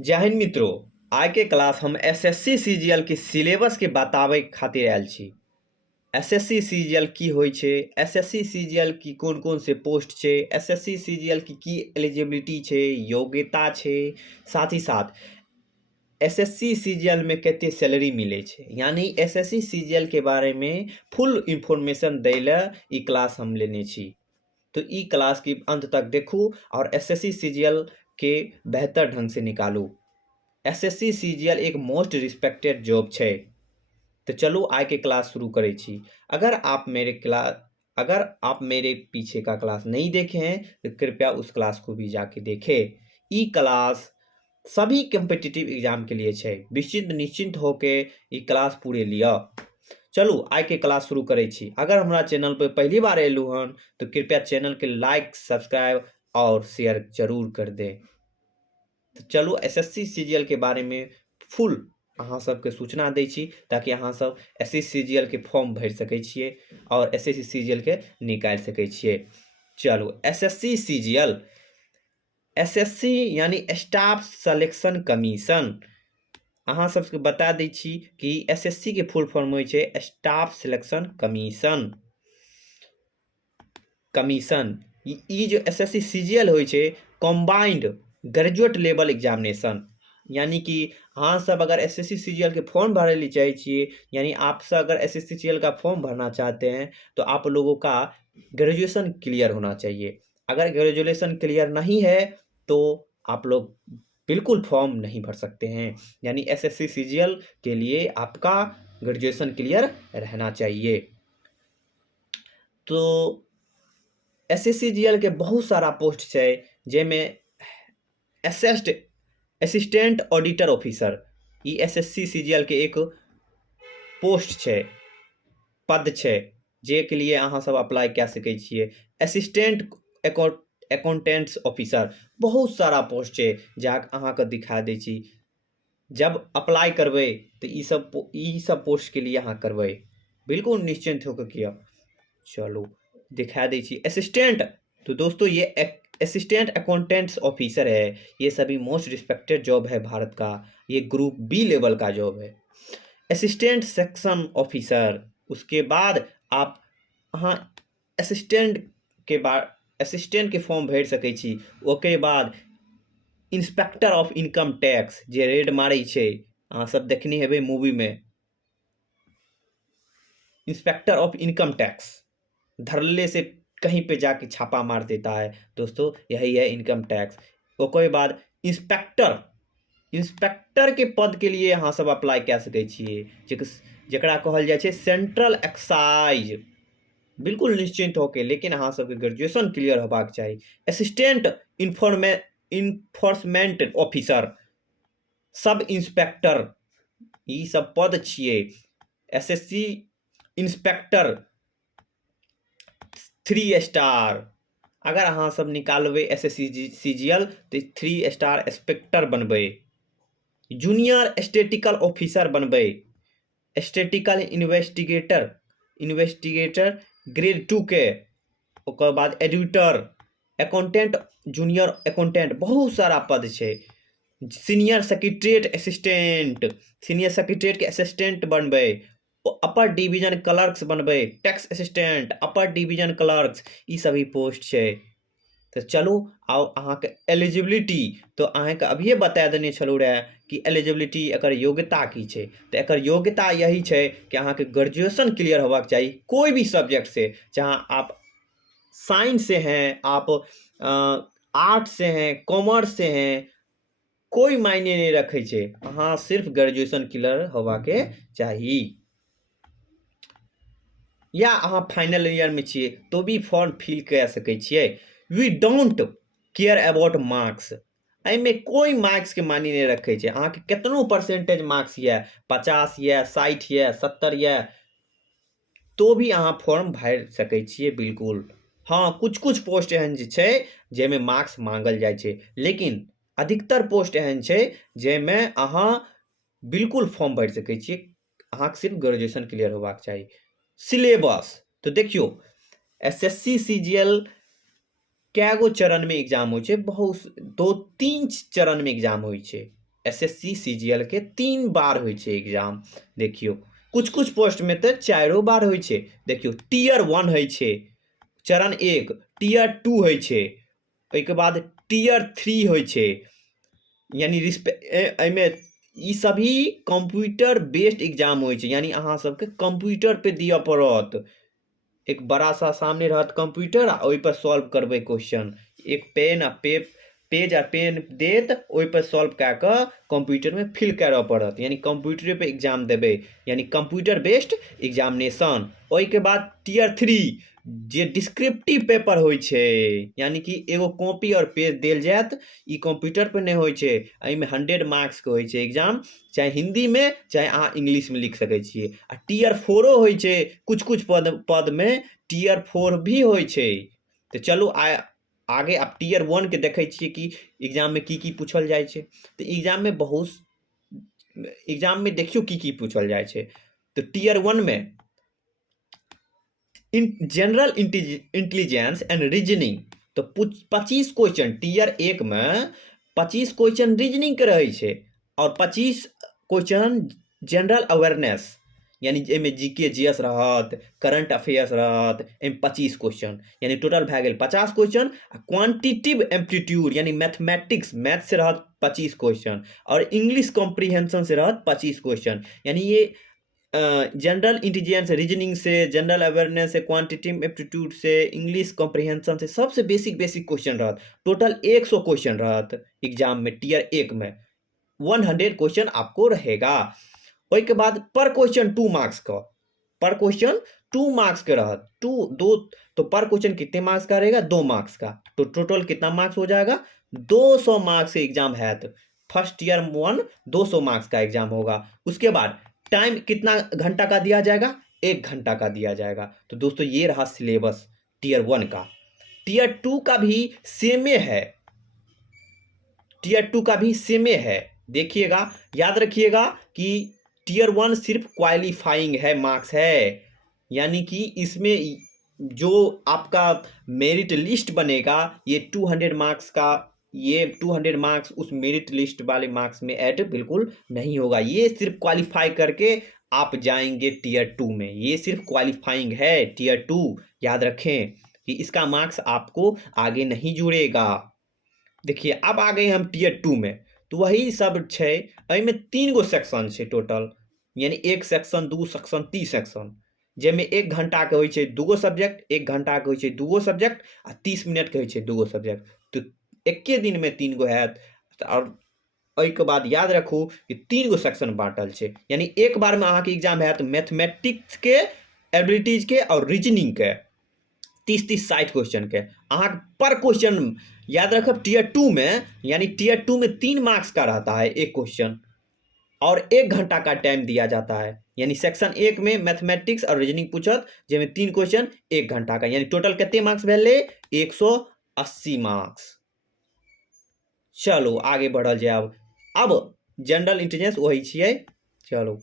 जय हिंद मित्रों। आइ के क्लास हम एसएससी सीजीएल के सिलेबस के बताबै खातिर आयल छी। एसएससी सीजीएल की होइ छै, एसएससी सीजीएल की कोन से पोस्ट छै, एसएससी सीजीएल की एलिजिबिलिटी छै, योग्यता छै, साथ ही साथ एसएससी सीजीएल में कते सैलरी मिले छै, यानी एसएससी सीजीएल के बारे में फुल इंफॉर्मेशन दै ल ई क्लास हम लेने छी। तो ई क्लास की अंत तक देखू और एसएससी सीजीएल के बेहतर ढंग से निकालू। एसएससी सीजीएल एक मोस्ट रिस्पेक्टेड जॉब छै। तो चलो आज के क्लास शुरू करे छी। अगर आप मेरे पीछे का क्लास नहीं देखे हैं तो कृपया उस क्लास को भी जाके देखें। ई क्लास सभी कॉम्पिटिटिव एग्जाम के लिए छै। निश्चिंत होके ई क्लास पूरे लिया। चलू आज के क्लास शुरू करे छी। अगर हमारा चैनल पर पहली बार एलू हन तो कृपया चैनल के लाइक, सब्सक्राइब और शेयर जरूर कर दें। तो चलू एसएससी सीजीएल के बारे में फुल अहाँ सबके सूचना दै छी, ताकि अहाँ सब एसएससी सीजीएल के फॉर्म भर सकै छियै और एसएससी सीजीएल के निकाल सकै छियै। चलू एसएससी सीजीएल, एसएससी यानी स्टाफ सिलेक्शन कमीशन। अहाँ सबके बता दै छी कि एसएससी के फुल फॉर्म होइ छै स्टाफ सिलेक्शन कमीशन। ई जो एसएससी सीजीएल होइ छै कंबाइंड ग्रेजुएट लेवल एग्जामिनेशन, यानी कि अहाँ सब अगर एसएससी सीजीएल के फॉर्म भरने लिए चाहिए छिए, यानी आप सब अगर एसएससी सीजीएल का फॉर्म भरना चाहते हैं तो आप लोगों का ग्रेजुएशन क्लियर होना चाहिए। अगर ग्रेजुएशन क्लियर नहीं है तो आप लोग बिल्कुल फॉर्म नहीं भर सकते हैं। यानी एसएससी सीजीएल के लिए आपका ग्रेजुएशन क्लियर रहना चाहिए। तो एसएससी सीजीएल के बहुत सारा पोस्ट है, जेमें असिस्टेंट ऑडिटर ऑफिसर ई एसएससी सीजीएल के एक पोस्ट है, पद है, जे के लिए अहाँ सब अप्लाई कऽ सकै छियै। असिस्टेंट अकाउंटेंट्स ऑफिसर बहुत सारा पोस्ट है, जाके अहाँ के दिखा दै छी। जब अप्लाई करबै तो ई सब पोस्ट के लिए अहाँ करबै, बिल्कुल निश्चिंत होकर किया। चलो दिखा दी छी असिस्टेंट। तो दोस्तों ये असिस्टेंट अकाउंटेंट्स ऑफिसर है, ये सभी मोस्ट रिस्पेक्टेड जॉब है भारत का। ये ग्रुप बी लेवल का जॉब है। असिस्टेंट सेक्शन ऑफिसर, उसके बाद आप हाँ असिस्टेंट के बाद असिस्टेंट के फॉर्म भर सकै छी। ओके बाद inspector of income tax, J red मारै छै, अहाँ सब देखने हेबै मूवी में। इंस्पेक्टर ऑफ इनकम टैक्स धरले से कहीं पे जाके छापा मार देता है दोस्तों, यही है इनकम टैक्स। ओकर बाद इंस्पेक्टर के पद के लिए अहाँ सब अप्लाई कऽ सकै छियै, जकरा कहल जाइ छै सेंट्रल एक्साइज। बिल्कुल निश्चिंत होके, लेकिन अहाँ सबके ग्रेजुएशन क्लियर होबाक चाहिए। Assistant enforcement officer, sub inspector, ई सब पद छियै। एसएससी इंस्पेक्टर 3 स्टार, अगर अहाँ सब निकालबै एसएससी सीजीएल तो 3 स्टार इंस्पेक्टर बनबै। जूनियर स्टैटिकल ऑफिसर बनबै। स्टैटिकल इन्वेस्टिगेटर ग्रेड 2 के। ओकर बाद एडिटर, अकाउंटेंट, जूनियर अकाउंटेंट, बहुत सारा पद छै। सीनियर सेक्रेटरीट के असिस्टेंट बनबै। अपर डिवीजन क्लर्क्स बनबै, tax assistant, upper division clerks, ई सभी पोस्ट छै। तो चलू आओ अहाँ के एलिजिबिलिटी, तो अहाँ के अभिये बता देने छलू रहे कि एलिजिबिलिटी एकर योग्यता की छै। तो एकर योग्यता यही छै कि अहाँ के ग्रेजुएशन क्लियर होबाक चाहिए कोई भी सब्जेक्ट से। जहाँ आप साइंस से हैं, आप आर्ट से हैं, कॉमर्स से हैं, कोई मायने नहीं रखे छै, अहाँ सिर्फ ग्रेजुएशन क्लियर होबाके चाहिए। या अहाँ फाइनल ईयर में छिए तो भी फॉर्म फिल कर सकै छिए। We don't care about marks, एहिमे कोई मार्क्स के मानी नहीं रखे छै। अहाँ के कितनो परसेंटेज मार्क्स ये, 50 ये, 60 ये, 70 ये, तो भी अहाँ फॉर्म भर सकै छिए बिल्कुल। हाँ, कुछ पोस्ट एहन छै जेमे मार्क्स मांगल जाय छै, लेकिन अधिकतर पोस्ट एहन छै जेमे अहाँ बिल्कुल फॉर्म भर सकै छिए। अहाँ सिर्फ ग्रेजुएशन क्लियर होबाक चाहिए। सिलेबस तो देखियो, एसएससी सीजीएल कैगो चरण में एग्जाम हो, बहुत 2-3 चरण में एग्जाम हो। एसएससी सीजीएल के 3 बार होइ छै एग्जाम। देखियो कुछ पोस्ट में तो 4 बार होइ छै। देखियो टियर 1 होइ छै चरण 1, टियर 2 होइ छै, ओहिके बाद टियर 3 होइ छै। यानी एहिमे ई सभी कंप्यूटर बेस्ड एग्जाम होइ छै, यानी अहाँ सबके कंप्यूटर पे दिअ पड़त। एक बड़ा सा सामने रहत कंप्यूटर आ ओहि पर सॉल्व करबै क्वेश्चन। एक पेन आ पेज आ पेन देत, ओहि पर सॉल्व कए कऽ कंप्यूटर में फिल करऽ पड़त, यानी कंप्यूटरे पे एग्जाम देबै, यानी कंप्यूटर बेस्ड एग्जामिनेशन। ओहिके बाद टियर 3 जे डिस्क्रिप्टिव पेपर होइ छै, यानी कि एगो कॉपी और पेज देल जायत, ई कंप्यूटर पर नहीं होइ छै। एहिमे 100 मार्क्स के होइ छै एग्जाम, चाहे हिंदी में चाहे अहाँ इंग्लिश में लिख सकै छियै। आ टियर 4 होइ छै कुछ पद में टियर 4 भी होइ छै। तो चलू आगे आप टियर 1 के देखै छियै कि एग्जाम में की पूछल जाइ छै। तो एग्जाम में देखियो की पूछल जाइ छै। तो टियर 1 में जनरल इंटेलिजेंस एंड रीजनिंग, तो 25 क्वेश्चन टियर 1 में 25 क्वेश्चन रीजनिंग के रहे छै और 25 क्वेश्चन जनरल अवेयरनेस, यानी एहिमे जीके जीएस रहत, करंट अफेयर्स रहत। एहिमे 25 क्वेश्चन, यानी टोटल भए गेल 50 क्वेश्चन। क्वांटिटिव एप्टीट्यूड यानी मैथमेटिक्स, मैथ से रहत 25 क्वेश्चन, और इंग्लिश कॉम्प्रीहेंशन से रहत 25 क्वेश्चन। यानी ये जनरल इंटेलिजेंस रीजनिंग से, जनरल अवेयरनेस से, क्वांटिटिव एप्टीट्यूड से, इंग्लिश कॉम्प्रीहेंशन से, सबसे बेसिक क्वेश्चन रहत। टोटल 100 क्वेश्चन रहत एग्जाम में टियर 1 में। 100 क्वेश्चन आपको रहेगा। ओहि के बाद पर क्वेश्चन 2 मार्क्स का, पर क्वेश्चन 2 मार्क्स के रहत। तो पर क्वेश्चन कितने मार्क्स का रहेगा? 2 मार्क्स का। तो टोटल कितना मार्क्स हो जाएगा? 200 मार्क्स से एग्जाम है। तो फर्स्ट ईयर 1 200 मार्क्स का एग्जाम होगा। उसके बाद टाइम कितना घंटा का दिया जाएगा? 1 घंटा का दिया जाएगा। तो दोस्तों ये रहा सिलेबस टियर 1 का। टियर 2 का भी सेमे है, टियर 2 का भी सेमे है। देखिएगा, याद रखिएगा कि टियर 1 सिर्फ क्वालिफाइंग है, मार्क्स है, यानी कि इसमें जो आपका मेरिट लिस्ट बनेगा ये 200 मार्क्स का, ये 200 मार्क्स उस मेरिट लिस्ट वाले मार्क्स में ऐड बिल्कुल नहीं होगा। ये सिर्फ क्वालिफाई करके आप जाएंगे टियर 2 में, ये सिर्फ क्वालिफाइंग है टियर 2। याद रखें कि इसका मार्क्स आपको आगे नहीं जुड़ेगा। देखिए अब आ गए हम टियर 2 में, तो वही सब है। एहिमे 3 गो सेक्शन है टोटल, यानी 1 सेक्शन 2 सेक्शन 3 सेक्शन, जैमें 1 घंटा के होइ छै 2 गो सब्जेक्ट, 1 घंटा के होइ छै 2 गो सब्जेक्ट, आ 30 मिनट के होइ छै 2 गो सब्जेक्ट। तो एके दिन में 3 गो हैत। और ओहिके बाद याद रखू कि 3 गो सेक्शन बांटल छै, यानी एक बार में अहाँके एग्जाम हैत मैथमेटिक्स के, एबिलिटीज के और रीजनिंग के 30-30 60 क्वेश्चन के। अहाँ पर क्वेश्चन याद रखब टियर 2 में, यानी टियर 2 में 3 मार्क्स का रहता है एक क्वेश्चन, और 1 घंटा का टाइम दिया जाता है। यानी सेक्शन 1 में मैथमेटिक्स और रीजनिंग पूछत, जिसमें 3 क्वेश्चन 1 घंटा का, यानी टोटल कितने मार्क्स भेले? 180 मार्क्स। चलो आगे बढ़ल जाए। अब जनरल इंटेलिजेंस वही छियै। चलो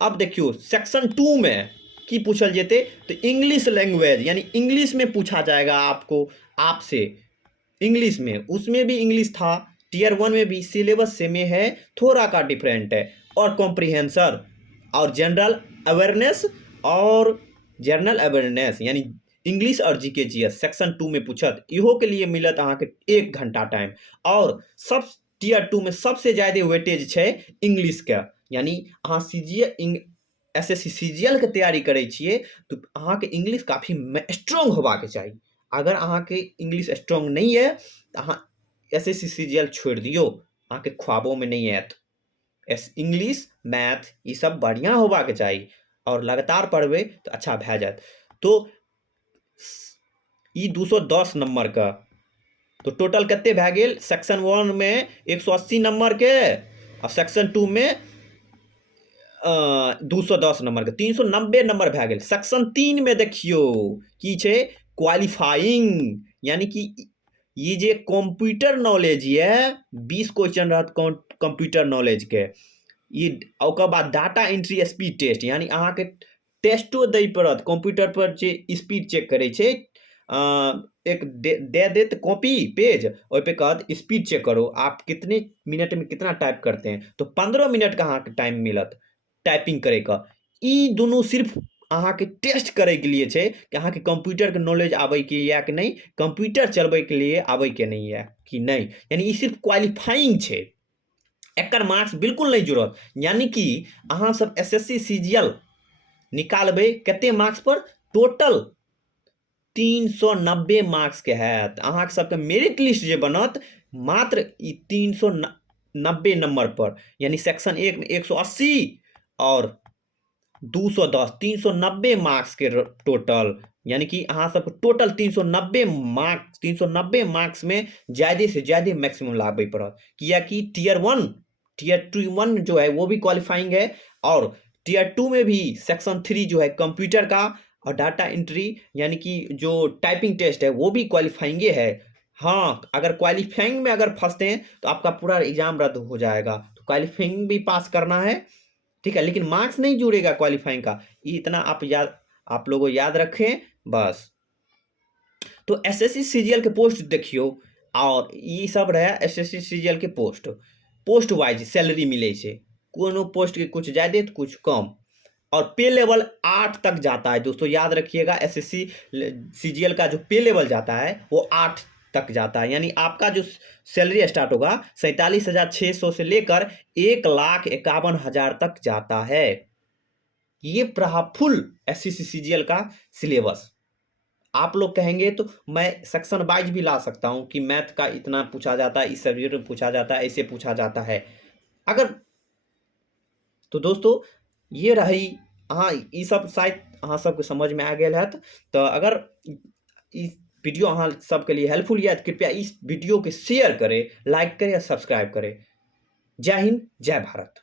अब देखियो सेक्शन 2 में की पूछल जेते, तो इंग्लिश लैंग्वेज, यानी इंग्लिश में पूछा जाएगा आपको, आपसे इंग्लिश में। उसमें भी इंग्लिश था, टियर 1 में भी सिलेबस सेम है, थोड़ा का डिफरेंट है। और कॉम्प्रीहेंशन और जनरल अवेयरनेस, और जनरल अवेयरनेस यानी इंग्लिश और जीके जीएस सेक्शन 2 में पूछत, इहो के लिए मिलत अहाँ के 1 घंटा टाइम। और सब टियर 2 में सबसे ज़्यादा वेटेज है इंग्लिश के, यानी अहाँ सीजीएल एसएससी सीजीएल के तैयारी करै छियै तो अहाँ के इंग्लिश काफ़ी स्ट्रॉन्ग होबाके चाही। अगर अहाँ के इंग्लिश स्ट्रॉन्ग नहीं है तो अहाँ एसएससी सीजीएल छोड़ दियो, अहाँ के ख्वाबों में नहीं आयत। इंग्लिश मैथ ये सब बढ़िया होबाके चाही, और लगातार पढ़बै तो अच्छा भए जायत। तो ई 210 नंबर का, तो टोटल कते भए गेल? सेक्शन 1 में 180 नंबर के, और सेक्शन 2 में 210 नंबर के, 390 नंबर भए गेल। सेक्शन 3 में देखियो की छै? क्वालिफाइंग, यानी कि ये जे कंप्यूटर नॉलेज ये 20 क्वेश्चन रहत कंप्यूटर नॉलेज के। ये ओकर बाद डाटा एंट्री स्पीड टेस्ट, यानी अहाँ के टेस्टो दै पड़त कंप्यूटर पर, जे स्पीड चेक करे छै एक दे देत कॉपी पेज ओहि पे कहत स्पीड चेक करो आप कितने मिनट में कितना टाइप करते हैं, तो 15 मिनट का अहाँके टाइम मिलत टाइपिंग करैके। ई दुनू सिर्फ अहाँके टेस्ट करैके लिए छै कि अहाँके कंप्यूटरके नॉलेज आबैके या कि नहीं, कंप्यूटर चलबैके लिए आबैके नहीं है कि नहीं, यानी ई सिर्फ क्वालिफाइंग छै, एकर मार्क्स बिल्कुल नहीं जुड़त। यानी कि अहाँ सब एसएससी सीजीएल निकालबै कते मार्क्स पर, टोटल 390 मार्क्स के हैत। अहाँ सबके मेरिट लिस्ट जे बनत मात्र ई 390 नंबर पर, यानी सेक्शन 1 में 180 और 210 390 मार्क्स के टोटल, यानी कि अहाँ सबके टोटल 390 मार्क्स में ज़्यादा से ज़्यादा मैक्सिमम लाबे पड़त, कियाकि टियर 1 जो है वो भी क्वालिफाइंग है, और टियर 2 में भी सेक्शन 3 जो है कंप्यूटर का और डाटा एंट्री यानी कि जो टाइपिंग टेस्ट है वो भी क्वालिफाइंग है। हाँ, अगर क्वालिफाइंग में अगर फंसते हैं तो आपका पूरा एग्जाम रद्द हो जाएगा, तो क्वालिफाइंग भी पास करना है, ठीक है, लेकिन मार्क्स नहीं जुड़ेगा क्वालिफाइंग का, इतना आप लोगों याद रखें बस। तो एसएससी सीजीएल के पोस्ट देखियो, और ये सब रहे एसएससी सीजीएल के पोस्ट वाइज सैलरी मिले छे, कोनो पोस्ट के कुछ ज़्यादा तो कुछ कम, और पे लेवल 8 तक जाता है दोस्तों, याद रखिएगा एसएससी सीजीएल का जो पे लेवल जाता है वो 8 तक जाता है, यानी आपका जो सैलरी स्टार्ट होगा 47,600 से लेकर 1,51,000 तक जाता है। ये फुल एसएससी सीजीएल का सिलेबस। आप लोग कहेंगे तो मैं सेक्शन वाइज भी ला सकता हूं कि मैथ का इतना पूछा जाता है, इस सब्जेक्ट में पूछा जाता है, ऐसे पूछा जाता है अगर, तो दोस्तों ये रही। हाँ, ये सब शायद अहाँ सबके समझ में आ गया है। तो अगर इस वीडियो अहाँ सबके लिए हेल्पफुल है तो कृपया इस वीडियो के शेयर करें, लाइक करें और सब्सक्राइब करें। जय हिंद, जय भारत।